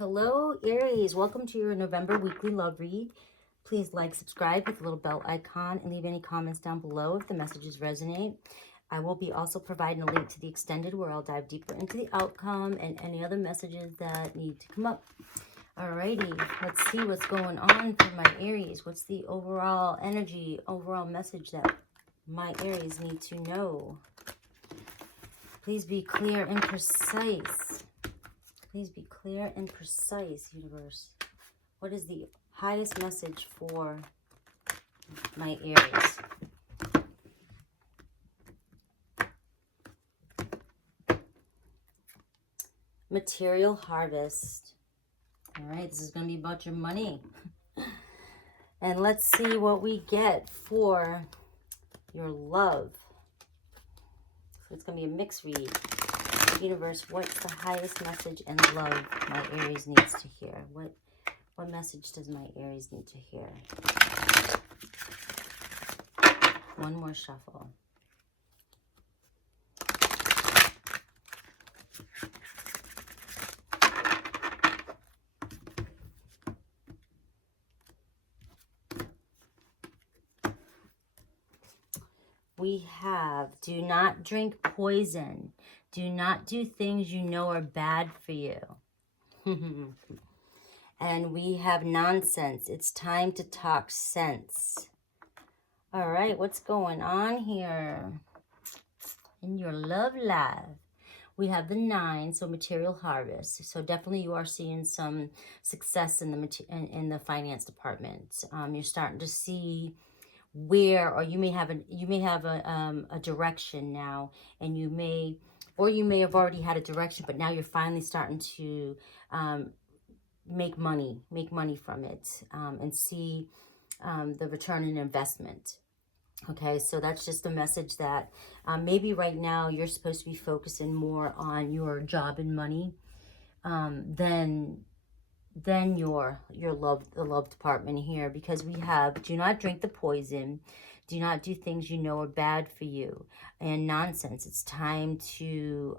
Hello, Aries. Welcome to your November weekly love read. Please like, subscribe with the little bell icon, and leave any comments down below if the messages resonate. I will be also providing a link to the extended where I'll dive deeper into the outcome and any other messages that need to come up. Alrighty, let's see what's going on for my Aries. What's the overall energy, overall message that my Aries need to know? Please be clear and precise. Please be clear and precise, universe. What is the highest message for my Aries? Material harvest. All right, this is going to be about your money. And let's see what we get for your love. So it's going to be a mixed read. Universe, what's the highest message and love my Aries needs to hear? What message does my Aries need to hear? One more shuffle. We have, do not drink poison. Do not do things you know are bad for you. And we have nonsense. It's time to talk sense. All right, what's going on here in your love life? We have the 9, so material harvest. So definitely you are seeing some success in the finance department. You're starting to see where, or you may have a direction now, and you may have already had a direction, but now you're finally starting to make money from it, and see the return on investment. Okay, so that's just a message that maybe right now you're supposed to be focusing more on your job and money than the love department here, because we have, do not drink the poison, do not do things you know are bad for you, and nonsense. It's time to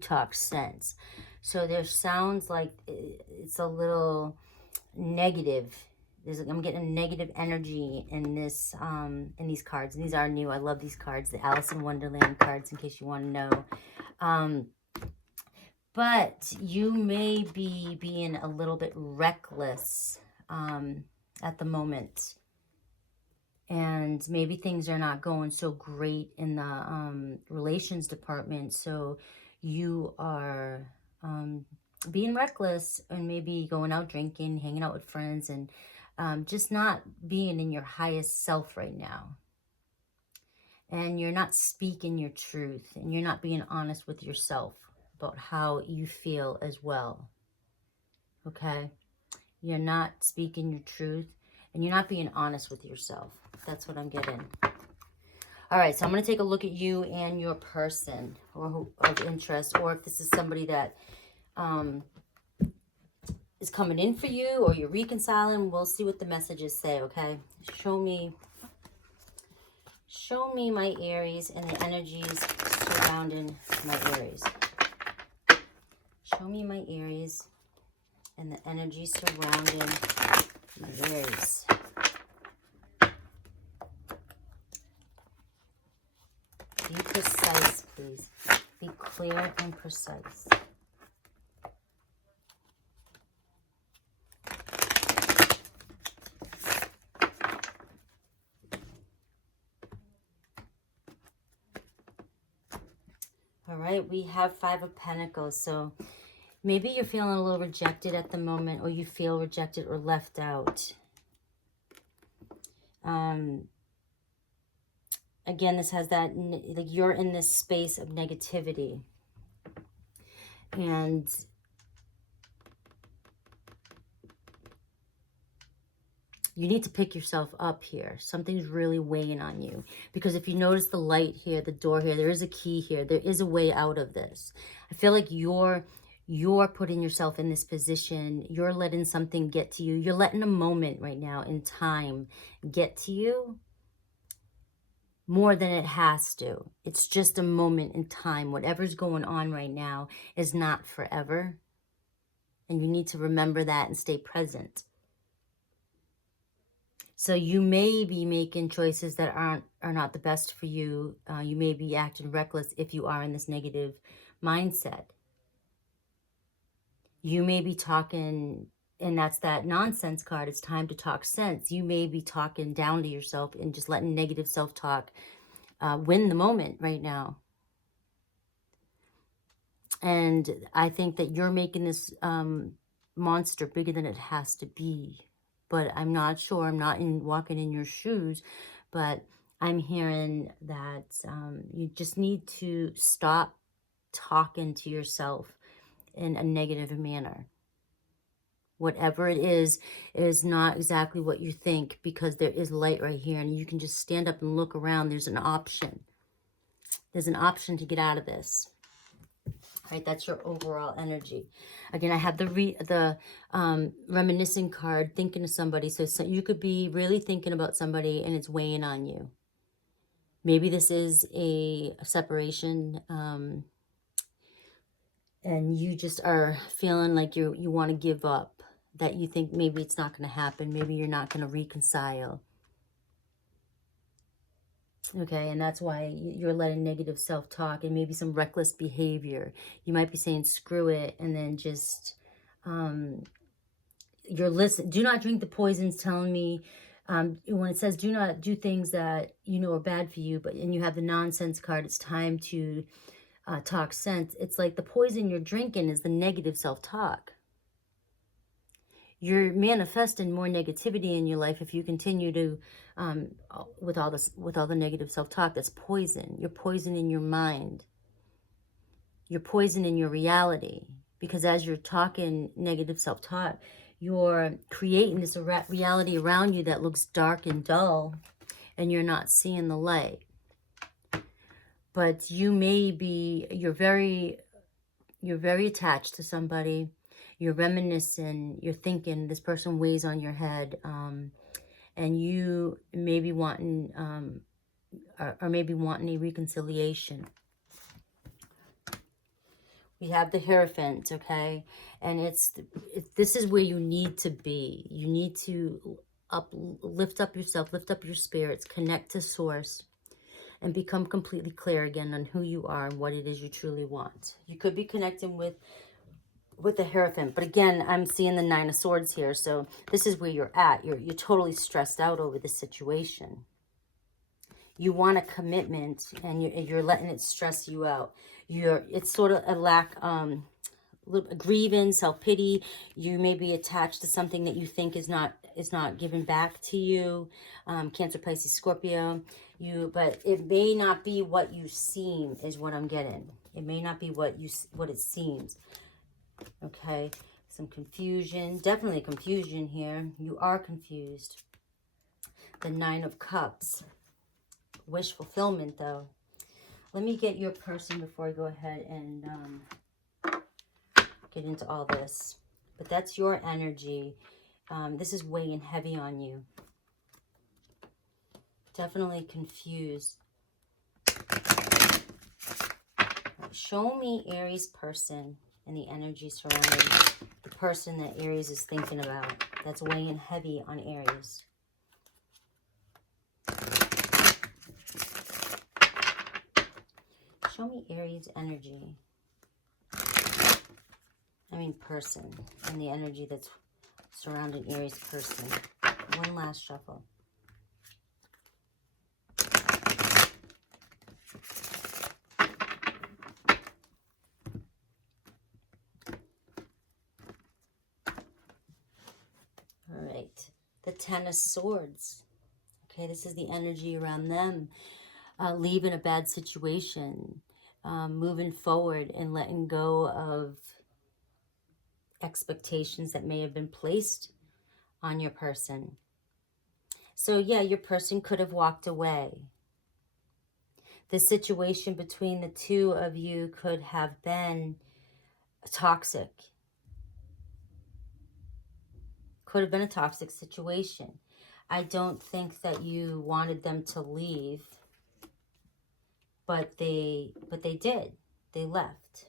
talk sense. So there sounds like it's a little negative. I'm getting a negative energy in this in these cards, and these are new. I love these cards, the Alice in Wonderland cards, in case you want to know. But you may be being a little bit reckless at the moment. And maybe things are not going so great in the relations department. So you are being reckless and maybe going out drinking, hanging out with friends, and just not being in your highest self right now. And you're not speaking your truth, and you're not being honest with yourself about how you feel as well. Okay? You're not speaking your truth, and you're not being honest with yourself. That's what I'm getting. All right, so I'm going to take a look at you and your person or of interest, or if this is somebody that is coming in for you, or you're reconciling. We'll see what the messages say, okay? Show me my Aries and the energies surrounding my Aries. Show me my Aries and the energy surrounding my Aries. Be precise, please. Be clear and precise. All right, we have 5 of Pentacles, so maybe you're feeling a little rejected at the moment, or you feel rejected or left out. Again, this has that, like, you're in this space of negativity. And you need to pick yourself up here. Something's really weighing on you. Because if you notice the light here, the door here, there is a key here. There is a way out of this. I feel like you're putting yourself in this position. You're letting something get to you. You're letting a moment right now in time get to you more than it has to. It's just a moment in time. Whatever's going on right now is not forever. And you need to remember that and stay present. So you may be making choices that are not the best for you. You may be acting reckless if you are in this negative mindset. You may be talking, and that's that nonsense card. It's time to talk sense. You may be talking down to yourself and just letting negative self-talk win the moment right now. And I think that you're making this monster bigger than it has to be. But I'm not sure. I'm not walking in your shoes. But I'm hearing that you just need to stop talking to yourself in a negative manner. Whatever it is not exactly what you think, because there is light right here. And you can just stand up and look around. There's an option. There's an option to get out of this. Right, that's your overall energy. Again, I have the reminiscing card, thinking of somebody. So you could be really thinking about somebody and it's weighing on you. Maybe this is a separation, and you just are feeling like you want to give up, that you think maybe it's not going to happen. Maybe you're not going to reconcile. Okay, and that's why you're letting negative self-talk and maybe some reckless behavior. You might be saying, screw it, and then just, you're listening. Do not drink the poisons, telling me, when it says do not do things that you know are bad for you, and you have the nonsense card, it's time to talk sense. It's like the poison you're drinking is the negative self-talk. You're manifesting more negativity in your life if you continue to, with all the negative self-talk. That's poison. You're poisoning your mind. You're poisoning your reality, because as you're talking negative self-talk, you're creating this reality around you that looks dark and dull, and you're not seeing the light. But you may be, you're very attached to somebody. You're reminiscing, you're thinking this person weighs on your head, and you may be wanting, or maybe wanting a reconciliation. We have the Hierophant, okay? And this is where you need to be. You need to lift up yourself, lift up your spirits, connect to source, and become completely clear again on who you are and what it is you truly want. You could be connecting with the Hierophant, but again, I'm seeing the Nine of Swords here, so this is where you're at. You're totally stressed out over the situation. You want a commitment, and you're letting it stress you out. It's sort of a lack, grievance, self-pity. You may be attached to something that you think is not given back to you. Cancer, Pisces, Scorpio. But it may not be what you seem, is what I'm getting. It may not be what it seems. Okay, some confusion, definitely confusion here. You are confused. The Nine of Cups, wish fulfillment though. Let me get your person before I go ahead and get into all this. But that's your energy. This is weighing heavy on you. Definitely confused. Show me Aries person and the energy surrounding the person that Aries is thinking about. That's weighing heavy on Aries. Show me Aries energy. I mean person. And the energy that's surrounding Aries person. One last shuffle. Alright. The Ten of Swords. Okay, this is the energy around them. Leaving a bad situation. Moving forward and letting go of expectations that may have been placed on your person. So yeah, your person could have walked away. The situation between the two of you could have been toxic. Could have been a toxic situation. I don't think that you wanted them to leave, but they did. They left.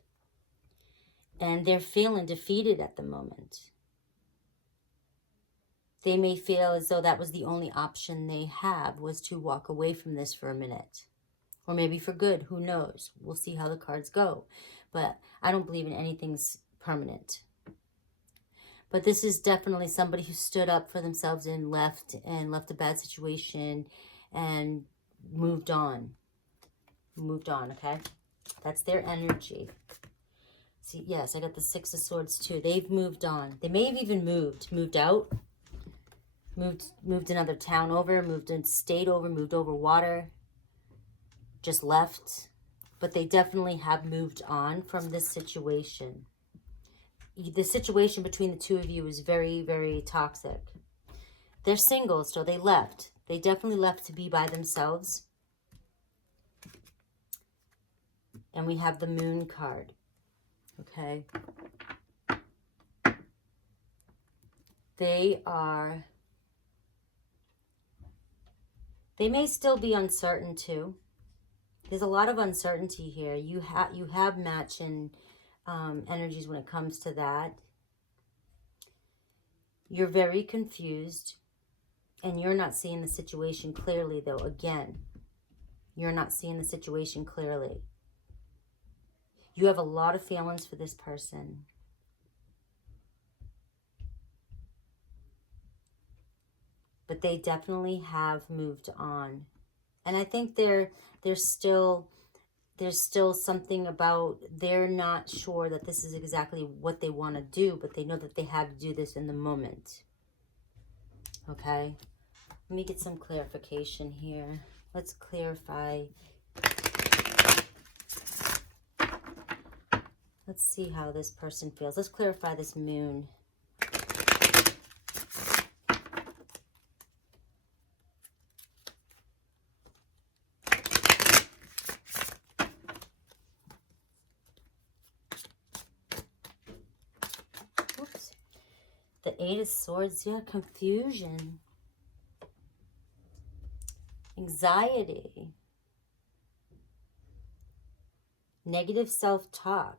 And they're feeling defeated at the moment. They may feel as though that was the only option they have, was to walk away from this for a minute. Or maybe for good, who knows? We'll see how the cards go. But I don't believe in anything's permanent. But this is definitely somebody who stood up for themselves and left a bad situation and moved on. Moved on, okay? That's their energy. See, yes, I got the Six of Swords too. They've moved on. They may have even moved out. Moved another town over, moved a state over, moved over water, just left. But they definitely have moved on from this situation. The situation between the two of you is very, very toxic. They're single, so they left. They definitely left to be by themselves. And we have the Moon card, okay? They may still be uncertain too. There's a lot of uncertainty here. You have matching energies when it comes to that. You're very confused, and you're not seeing the situation clearly, though. Again, you're not seeing the situation clearly. You have a lot of feelings for this person. But they definitely have moved on. And I think there's still something about, they're not sure that this is exactly what they want to do, but they know that they have to do this in the moment. Okay? Let me get some clarification here. Let's clarify. Let's see how this person feels. Let's clarify this Moon. Oops. The Eight of Swords, yeah, confusion. Anxiety. Negative self-talk.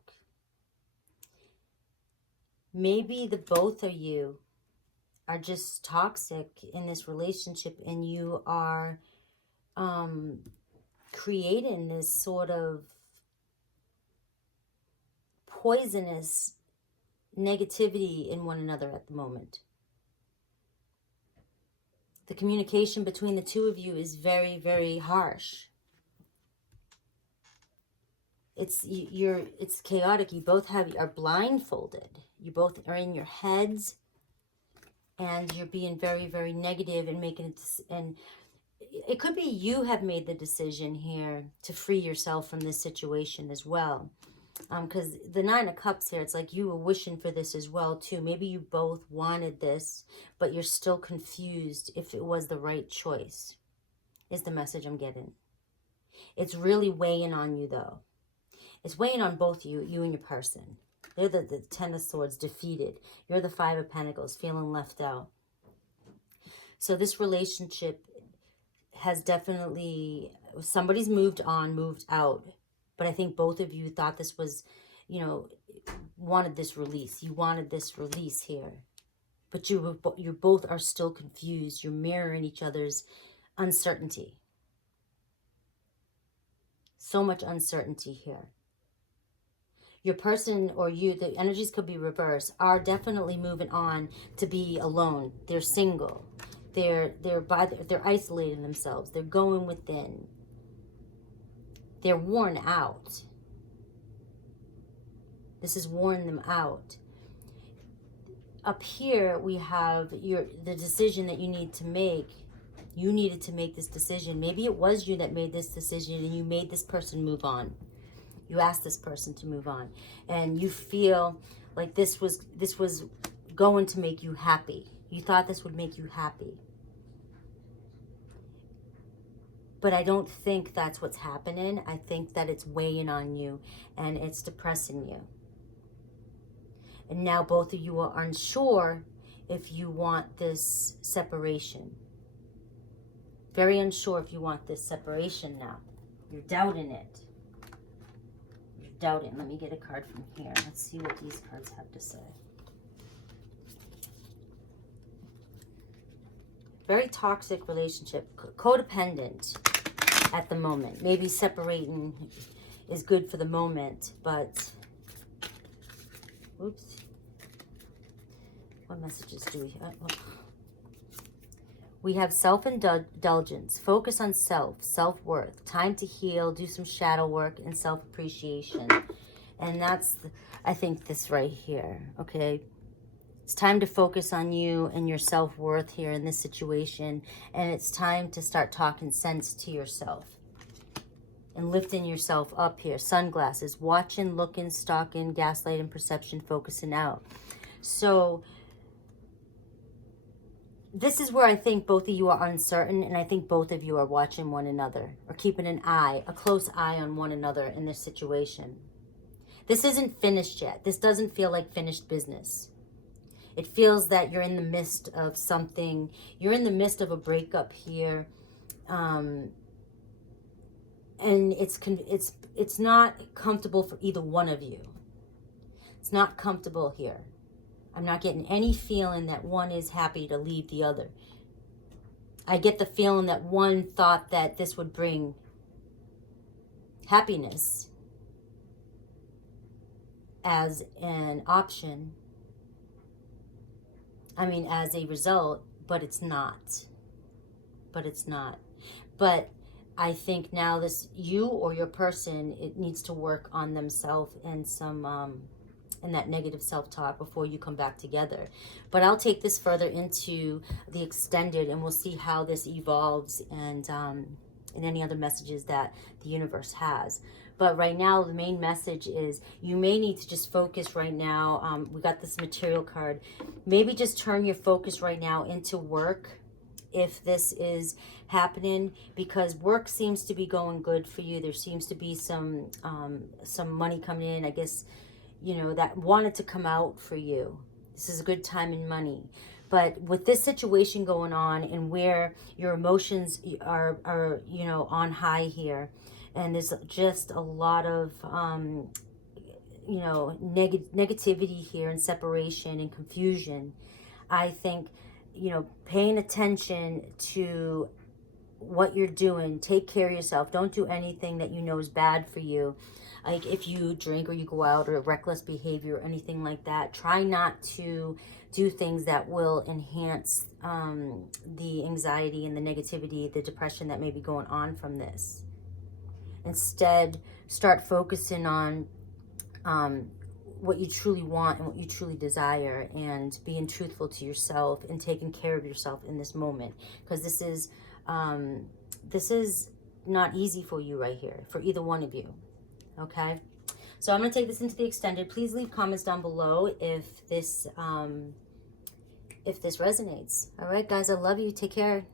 Maybe the both of you are just toxic in this relationship, and you are creating this sort of poisonous negativity in one another at the moment. The communication between the two of you is very, very harsh. It's chaotic. You both are blindfolded. You both are in your heads, and you're being very, very negative and making it. And it could be you have made the decision here to free yourself from this situation as well. Because the Nine of Cups here, it's like you were wishing for this as well too. Maybe you both wanted this, but you're still confused if it was the right choice, is the message I'm getting. It's really weighing on you though. It's weighing on both you and your person. They're the Ten of Swords, defeated. You're the Five of Pentacles, feeling left out. So this relationship has definitely, somebody's moved on, moved out. But I think both of you thought this was, you know, wanted this release. You wanted this release here. But you both are still confused. You're mirroring each other's uncertainty. So much uncertainty here. Your person, or you, the energies could be reversed, are definitely moving on to be alone. They're single. They're isolating themselves. They're going within. They're worn out. This is worn them out. Up here we have the decision that you need to make. You needed to make this decision. Maybe it was you that made this decision, and you made this person move on. You asked this person to move on, and you feel like this was going to make you happy. You thought this would make you happy. But I don't think that's what's happening. I think that it's weighing on you, and it's depressing you. And now both of you are unsure if you want this separation. Very unsure if you want this separation now. You're doubting it. doubting. Let me get a card from here. Let's see what these cards have to say. Very toxic relationship, codependent at the moment. Maybe separating is good for the moment, but, oops. What messages do we have? We have self-indulgence, focus on self-worth, time to heal, do some shadow work, and self-appreciation. And that's, I think, this right here, okay? It's time to focus on you and your self-worth here in this situation. And it's time to start talking sense to yourself and lifting yourself up here. Sunglasses, watching, looking, stalking, gaslighting, perception, focusing out. So this is where I think both of you are uncertain, and I think both of you are watching one another or keeping an eye, a close eye on one another in this situation. This isn't finished yet. This doesn't feel like finished business. It feels that you're in the midst of something. You're in the midst of a breakup here. And it's not comfortable for either one of you. It's not comfortable here. I'm not getting any feeling that one is happy to leave the other. I get the feeling that one thought that this would bring happiness as an option. I mean, as a result, but it's not. But it's not. But I think now this, you or your person, it needs to work on themselves and some, and that negative self-talk before you come back together. But I'll take this further into the extended, and we'll see how this evolves and any other messages that the universe has. But right now, the main message is you may need to just focus right now. We got this material card. Maybe just turn your focus right now into work if this is happening, because work seems to be going good for you. There seems to be some money coming in, I guess, you know, that wanted to come out for you. This is a good time in money. But with this situation going on and where your emotions are you know, on high here, and there's just a lot of, you know, negativity here and separation and confusion, I think, you know, paying attention to what you're doing, take care of yourself. Don't do anything that you know is bad for you. Like if you drink or you go out or reckless behavior or anything like that, try not to do things that will enhance the anxiety and the negativity, the depression that may be going on from this. Instead, start focusing on what you truly want and what you truly desire, and being truthful to yourself and taking care of yourself in this moment, because this is not easy for you right here, for either one of you. Okay, so I'm going to take this into the extended. Please leave comments down below if this resonates. All right, guys, I love you. Take care.